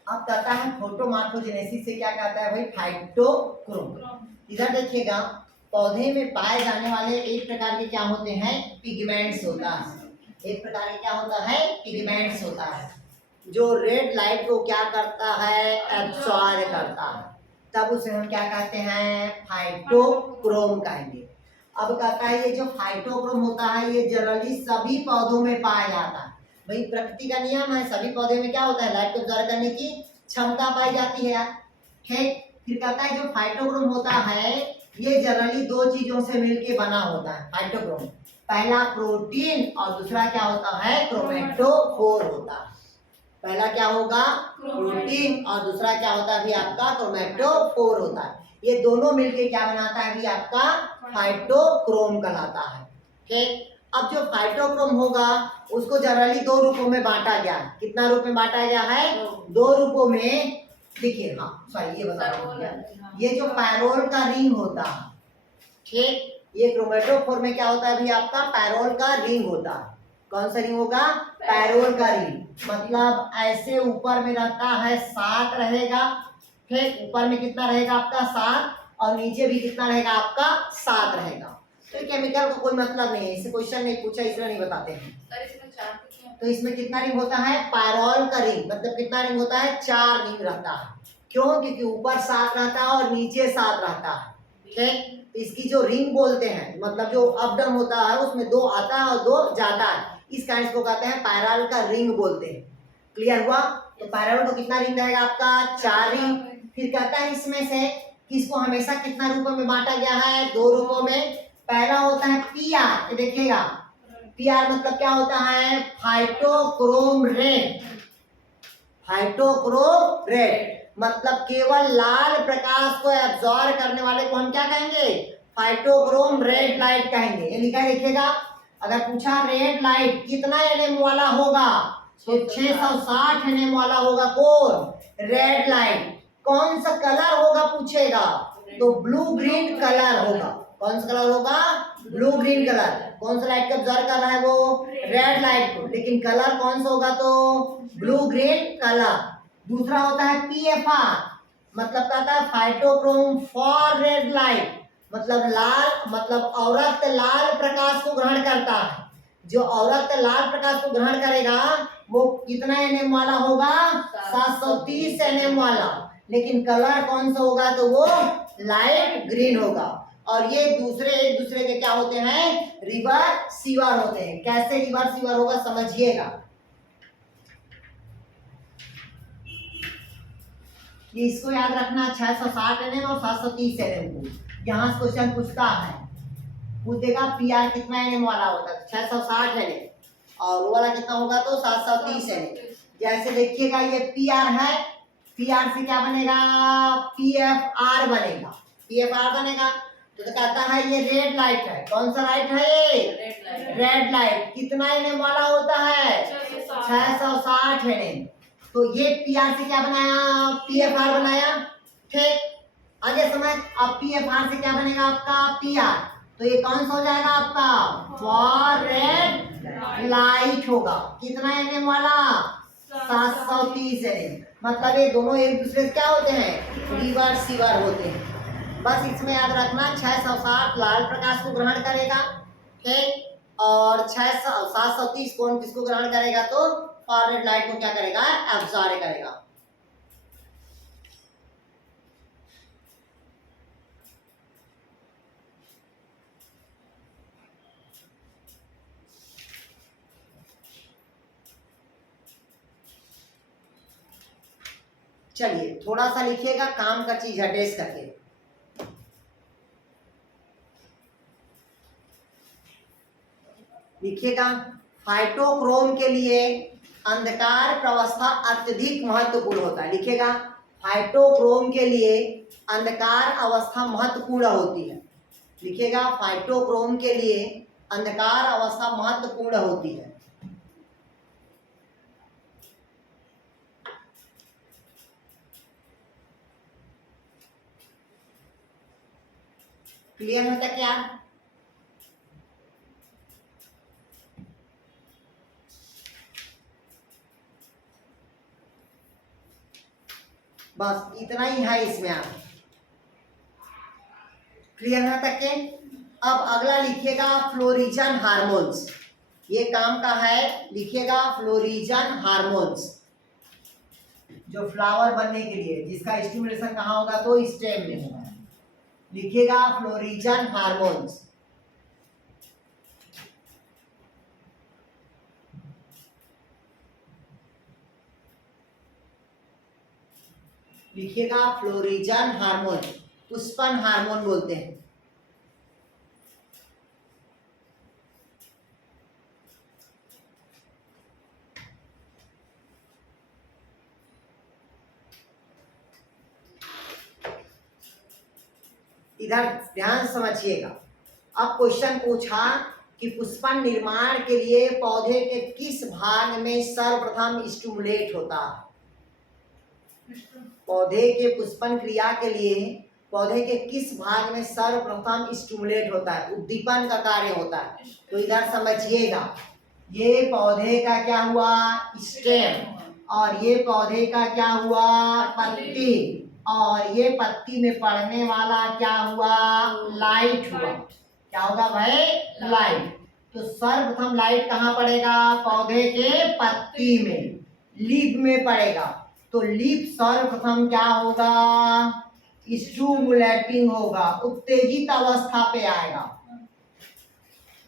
अब कहता है फोटोमार्फोजेनेसिस से क्या कहता है भाई? फाइटोक्रोम। इधर देखिएगा, पौधे में पाए जाने वाले एक प्रकार के क्या होते हैं? पिगमेंट्स होता है। एक प्रकार के क्या होता है? पिगमेंट्स होता है, जो रेड लाइट को क्या करता है? एब्सॉर्ब करता है। तब उसे हम क्या कहते हैं? फाइटोक्रोम कहेंगे। अब कहता है ये जो फाइटोक्रोम होता है ये जनरली सभी पौधों में पाया जाता है। भाई प्रकृति का नियम है, सभी पौधे में क्या होता है? लाइट को एब्जॉर्ब करने की क्षमता पाई जाती है। ठीक, फिर कहता है जो फाइटोक्रोम होता है ये जनरली दो चीजों से मिलके बना होता है फाइटोक्रोम। पहला प्रोटीन और दूसरा क्या होता है? क्रोमेटोफोर होता है। पहला क्या होगा? प्रोटीन और दूसरा क्या होता है? अभी आपका क्रोमेटोफोर होता है। ये दोनों मिलके क्या बनाता है? अभी आपका फाइटोक्रोम कहलाता है। ठीक, अब जो फाइटोक्रोम होगा उसको जनरली दो रूपों में बांटा गया है। कितना रूप में बांटा गया है? दो रूपों में। देखिए, हाँ सॉरी, ये बता रहा हूं, ये जो पैरोल का रिंग होता है, ठीक, ये क्रोमेटोफोर में क्या होता है? अभी आपका पैरोल का रिंग होता है। कौन सा रिंग होगा? पैरोल का रिंग। मतलब ऐसे ऊपर में रहता है 7 रहेगा। ठीक, ऊपर में कितना रहेगा आपका? 7, और नीचे भी कितना रहेगा आपका? 7 रहेगा। तो केमिकल का कोई मतलब नहीं है, इससे क्वेश्चन नहीं पूछा इसलिए नहीं बताते हैं। तो इसमें कितना रिंग होता है? पैरोल का रिंग। मतलब कितना रिंग होता है? 4 रिंग रहता है। क्यों? क्योंकि ऊपर 7 रहता है और नीचे 7 रहता है। ठीक, इसकी जो रिंग बोलते हैं, मतलब जो अप डाउन होता है उसमें 2 आता है और 2 जाता है, इस कारण को कहते हैं पैरेलल का रिंग बोलते हैं। क्लियर हुआ? तो पैरेलल को कितना रिंग रहेगा आपका? 4 रिंग। फिर कहता है इसमें से किसको हमेशा कितना रूपों में बांटा गया है? 2 रूपों में। पहला होता है पीआर। ये देखिएगा, पीआर मतलब क्या होता है? Phytochrome red. फाइटोक्रोम रेड मतलब केवल लाल प्रकाश को एब्जॉर्ब करने वाले को हम क्या कहेंगे? फाइटोक्रोम रेड लाइट कहेंगे। ये लिखा देखिएगा, अगर पूछा रेड लाइट कितना एनएम वाला होगा तो 660 एनएम वाला होगा। कौन? Red light. कौन सा कलर होगा पूछेगा तो ब्लू ग्रीन कलर होगा। कौन सा कलर होगा? Blue green colour. कौन सा लाइट को ऑब्जर्व कर रहा है वो? रेड लाइट को। लेकिन कलर कौन सा होगा? तो ब्लू ग्रीन कलर। दूसरा होता है पीएफआर, मतलब कहता है फाइटोक्रोम फॉर रेड लाइट, मतलब लाल, मतलब औरत लाल प्रकाश को ग्रहण करता है। जो औरत लाल प्रकाश को ग्रहण करेगा वो कितना एनएम वाला होगा? 730 एनएम वाला। लेकिन कलर कौन सा होगा? तो वो लाइट ग्रीन होगा। और ये दूसरे एक दूसरे के क्या होते हैं? रिवर्सिबल होते हैं। कैसे रिवर्सिबल होगा समझिएगा। ये इसको याद रखना, 660 एनएम और 730 एनएम को यहाँ से क्वेश्चन पूछता है, पूछ देगा पीआर कितना एनएम वाला होता है? 660 एनएम, और वो वाला कितना होगा? तो 730 एनएम। जैसे देखिएगा ये पीआर है, पीआर से क्या बनेगा? पीएफआर बनेगा। पीएफआर बनेगा तो कहता है ये रेड लाइट है। कौन सा लाइट है ये? Red light. कितना एनएम वाला होता है? 660 एनएम। तो ये पीआर से क्या बनाया? पीएफआर बनाया। ठीक, आगे समझ। अब पीएफआर से क्या बनेगा आपका? पीआर। तो ये कौन सा हो जाएगा आपका? फॉर रेड लाइट होगा। कितना एनएम वाला? 730 एनएम। मतलब ये दोनों एक दूसरे से क्या होते हैं? रिवर्सिबल होते हैं। बस इसमें याद रखना 660 लाल प्रकाश को ग्रहण करेगा। ठीक, और 730 कौन किसको ग्रहण करेगा? तो फॉर रेड लाइट को क्या करेगा? एब्सॉर्ब करेगा। चलिए थोड़ा सा लिखिएगा, काम का चीज है, ड्रेस करके। लिखिएगा, फाइटोक्रोम के लिए अंधकार प्रवस्था अत्यधिक महत्वपूर्ण होता है। लिखिएगा, फाइटोक्रोम के लिए अंधकार अवस्था महत्वपूर्ण होती है। लिखिएगा, फाइटोक्रोम के लिए अंधकार अवस्था महत्वपूर्ण होती है। क्लियर होता क्या? बस इतना ही है इसमें। आप क्लियर है तक के? अब अगला लिखिएगा फ्लोरिजन हार्मोन्स। ये काम का है, लिखिएगा फ्लोरिजन हार्मोन्स, जो फ्लावर बनने के लिए, जिसका स्टिमुलेशन कहाँ होगा तो स्टेम में होगा। लिखिएगा फ्लोरिजन हार्मोन्स। लिखिएगा फ्लोरिजन हार्मोन, पुष्पन हार्मोन बोलते हैं। इधर ध्यान समझिएगा। अब क्वेश्चन पूछा कि पुष्पन निर्माण के लिए पौधे के किस भाग में सर्वप्रथम स्टिमुलेट होता है। पौधे के पुष्पन क्रिया के लिए पौधे के किस भाग में सर्वप्रथम स्टिमुलेट होता है, उद्दीपन का कार्य होता है। तो इधर समझिएगा, ये पौधे का क्या हुआ स्टेम, और ये पौधे का क्या हुआ पत्ती, और ये पत्ती में पड़ने वाला क्या हुआ लाइट हुआ। क्या होगा भाई लाइट। तो सर्वप्रथम लाइट कहाँ पड़ेगा पौधे के पत्ती में, लीफ में पड़ेगा। तो लीफ सर्वप्रथम क्या होगा स्टिमुलेटिंग होगा, उत्तेजित अवस्था पे आएगा।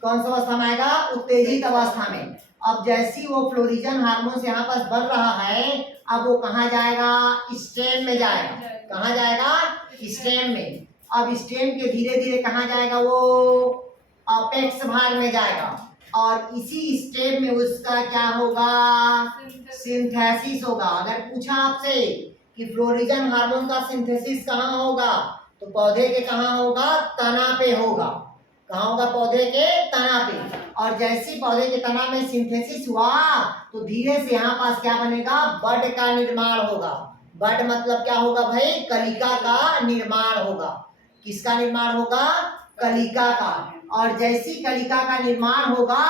कौन सा अवस्था में आएगा उत्तेजित अवस्था में। अब जैसी वो फ्लोरिजन हार्मोन यहाँ पास बढ़ रहा है, अब वो कहाँ जाएगा स्टेम में जाएगा। कहाँ जाएगा स्टेम में। अब स्टेम के धीरे धीरे कहाँ जाएगा वो अपेक्स भाग में जाएगा, और इसी स्टेप में उसका क्या होगा सिंथेसिस होगा। अगर पूछा आपसे कि फ्लोरिजन हार्मोन का सिंथेसिस कहाँ होगा, तो पौधे के कहाँ होगा तना पे होगा। कहाँ होगा पौधे के तना पे। और जैसी पौधे के तना में सिंथेसिस हुआ तो धीरे से यहाँ पास क्या बनेगा बड का निर्माण होगा। बड मतलब क्या होगा भाई कलिका का निर्माण होगा। किसका निर्माण होगा कलिका का। और जैसी कलिका का निर्माण होगा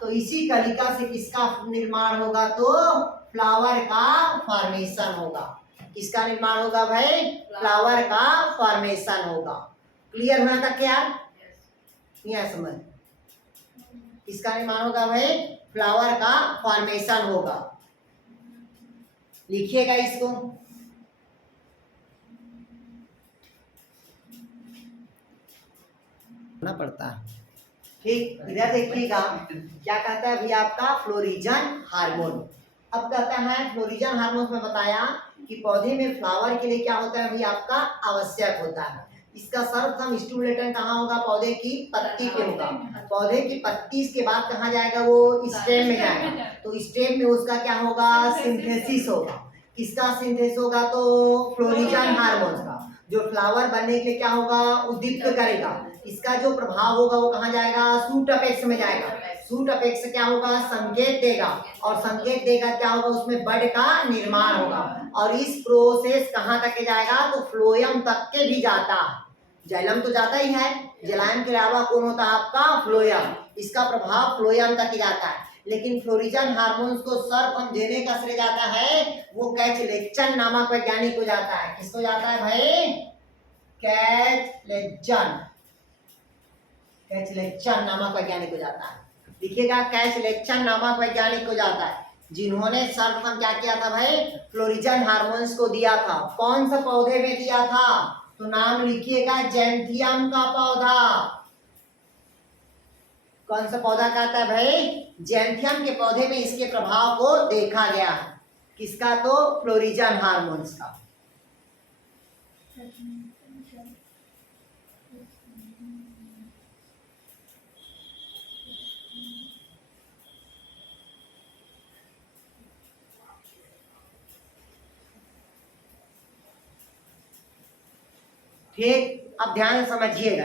तो इसी कलिका से किसका निर्माण होगा तो फ्लावर का फॉर्मेशन होगा। किसका निर्माण होगा भाई फ्लावर का फॉर्मेशन होगा। क्लियर होना था क्या नहीं समझ। किसका निर्माण होगा भाई फ्लावर का फॉर्मेशन होगा। लिखिएगा इसको। ना पड़ता है ठीक। इधर देखिएगा क्या कहता है अभी आपका फ्लोरिजन हार्मोन। अब कहता है फ्लोरिजन हार्मोन में बताया कि पौधे में फ्लावर के लिए क्या होता है अभी आपका आवश्यक होता है। इसका सर्वप्रथम स्टिमुलेटर कहाँ होगा पौधे की पत्ती पे होगा। पौधे की पत्ती के बाद कहाँ जाएगा वो स्टेम में जाएगा। तो स्टेम में उसका क्या होगा सिंथेसिस होगा। किसका सिंथेसिस होगा तो फ्लोरिजन हार्मोन का, जो फ्लावर बनने के लिए क्या होगा उद्दीप्त करेगा। इसका जो प्रभाव होगा वो कहाँ जाएगा सूट अपेक्स में जाएगा। सूट अपेक्स क्या होगा संकेत देगा, और संकेत देगा क्या होगा उसमें बड का निर्माण होगा। और इस प्रोसेस कहाँ तक के जाएगा तो फ्लोएम तक के भी जाता है। जाइलम तो जाता ही है, जलायम के अलावा कौन होता है आपका फ्लोएम। इसका प्रभाव फ्लोएम तक ही जाता है। लेकिन फ्लोरिजन हार्मोन्स को सर्वप्रथम देने का श्रेय जाता है वो कैचलेचन नामक वैज्ञानिक को जाता है। किसको जाता है भाई कैचलेचन। कैचलेचन नामक वैज्ञानिक को जाता है। लिखिएगा कैचलेचन नामक वैज्ञानिक को जाता है, जिन्होंने सर्वप्रथम क्या किया था भाई फ्लोरिजन हार्मोन्स को दिया था। कौन सा पौधे में दिया था तो नाम लिखिएगा जैंथियम का पौधा। कौन सा पौधा कहता है भाई जैंथियम के पौधे में इसके प्रभाव को देखा गया है। किसका? तो फ्लोरिजन हार्मोन्स का। ठीक, अब ध्यान से समझिएगा।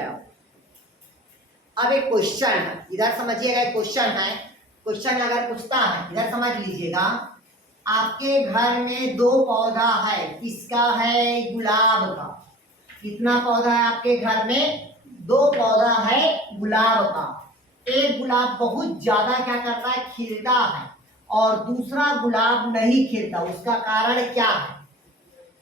अब एक क्वेश्चन है, इधर समझिएगा, एक क्वेश्चन है। क्वेश्चन अगर पूछता है, इधर समझ लीजिएगा, आपके घर में 2 पौधा है, किसका है? गुलाब का। कितना पौधा है आपके घर में? 2 पौधा है गुलाब का। एक गुलाब बहुत ज्यादा क्या करता है? खिलता है, और दूसरा गुलाब नहीं खिलता। उसका कारण क्या है?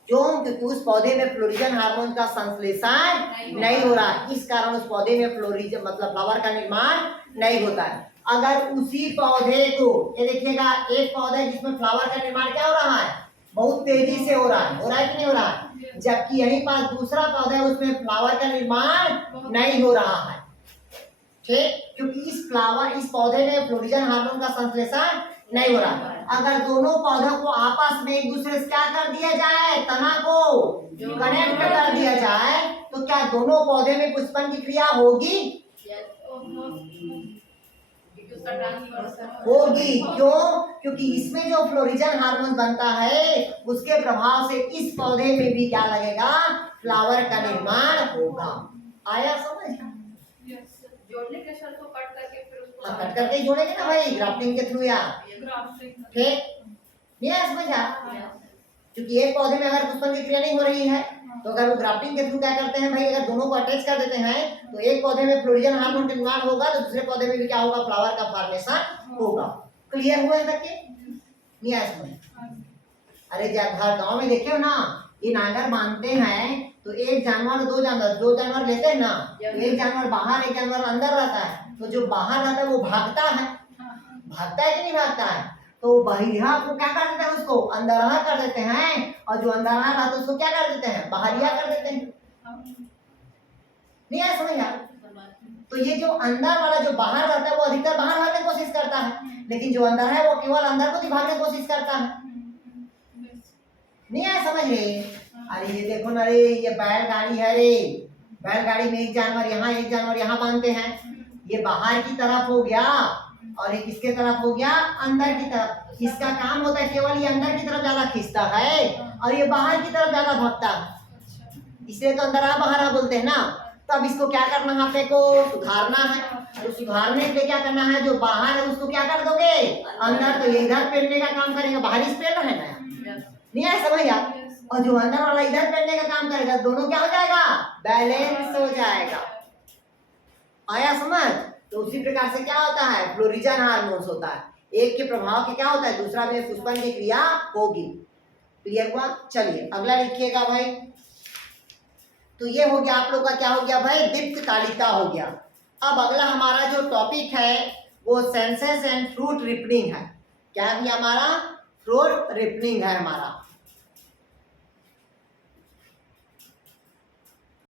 क्यों? क्योंकि उस पौधे में फ्लोरिजन हार्मोन का संश्लेषण नहीं हो रहा है, इस कारण उस पौधे में फ्लोरिजन मतलब फ्लावर का निर्माण नहीं होता है। अगर उसी पौधे को, ये देखिएगा, एक पौधा है जिसमें फ्लावर का निर्माण क्या हो रहा है? बहुत तेजी से हो रहा है कि नहीं हो रहा है? जबकि यहीं पास दूसरा पौधा है, उसमें फ्लावर का निर्माण नहीं हो रहा है। ठीक, क्योंकि इस पौधे में फ्लोरिजन हार्मोन का संश्लेषण नहीं हो रहा है। अगर दोनों पौधों को आपस में एक दूसरे से क्या कर दिया जाए? तना को कनेक्ट कर दिया जाए, तो क्या दोनों पौधे में पुष्पन की क्रिया होगी? होगी। क्यों? क्योंकि इसमें जो फ्लोरिजन हार्मोन बनता है, उसके प्रभाव से इस पौधे में भी क्या लगेगा? फ्लावर का निर्माण होगा। आया समझ? जोड़ने के शर्त को कट करके फिर उसको कट करके ही जोड़ेंगे ना भाई, ग्राफ्टिंग के थ्रू। या ठीक नहीं है? समझा? क्योंकि एक पौधे में अगर पुष्पन की क्रिया नहीं हो रही है, तो अगर वो ग्राफ्टिंग के थ्रू क्या करते हैं भाई, अगर दोनों को अटैच कर देते हैं, तो एक पौधे में फ्लोरिजन हार्मोन का निर्माण होगा, तो दूसरे पौधे में भी क्या होगा? फ्लावर का फॉर्मेशन होगा। क्लियर हुआ है तक के? नहीं आया समझ? अरे जब हर गाँव में देखे हो ना, ये नांगर बांधते हैं, तो एक जानवर, 2 जानवर लेते हैं ना, तो एक जानवर बाहर, एक जानवर अंदर रहता है। तो जो बाहर रहता है वो भागता है कि नहीं भागता है? तो बहिरिया को क्या कर देते हैं? उसको अंदरहा कर देते हैं, और जो अंदरहा रहता है उसको क्या कर देते हैं? बाहरिया कर देते हैं। नहीं आया समझ? तो ये जो अंदर वाला, जो बाहर रहता है, वो अधिकतर बाहर भागने की कोशिश करता है, लेकिन जो अंदर है वो केवल अंदर को दिखाने की कोशिश करता है। नहीं आया समझ रहे? अरे ये देखो ना, रे ये बैलगाड़ी है रे, बैलगाड़ी में एक जानवर यहाँ, एक जानवर यहाँ बांधते हैं। ये बाहर की तरफ हो गया, और ये किसके तरफ हो गया? अंदर की तरफ। इसका काम होता है केवल ये अंदर की तरफ ज्यादा खींचता है, और ये बाहर की तरफ ज्यादा भागता है। इसलिए तो अंदर बाहर बोलते हैं ना। तब इसको क्या करना है? आपने को सुधारना है। तो सुधारने के लिए क्या करना है? जो बाहर है उसको क्या कर दोगे? अंदर। तो ये इधर पेरने का काम करेगा, बाहर इस पेड़ है ना। नहीं आया समझ? और जो अंदर वाला इधर पेरने का काम करेगा, दोनों क्या हो जाएगा? बैलेंस हो जाएगा। आया समझ? तो उसी प्रकार से क्या होता है? फ्लोरिजन हार्मोन्स होता है। एक के प्रभाव के क्या होता है? दूसरा में पुष्पन की क्रिया होगी। क्लियर हुआ? चलिए अगला लिखिएगा भाई। तो ये हो गया आप लोग का, क्या हो गया भाई? दीप्त कालिता हो गया। अब अगला हमारा जो टॉपिक है वो सेंसेस एंड फ्रूट रिपनिंग है। क्या है हमारा? फ्रूट रिपनिंग है हमारा।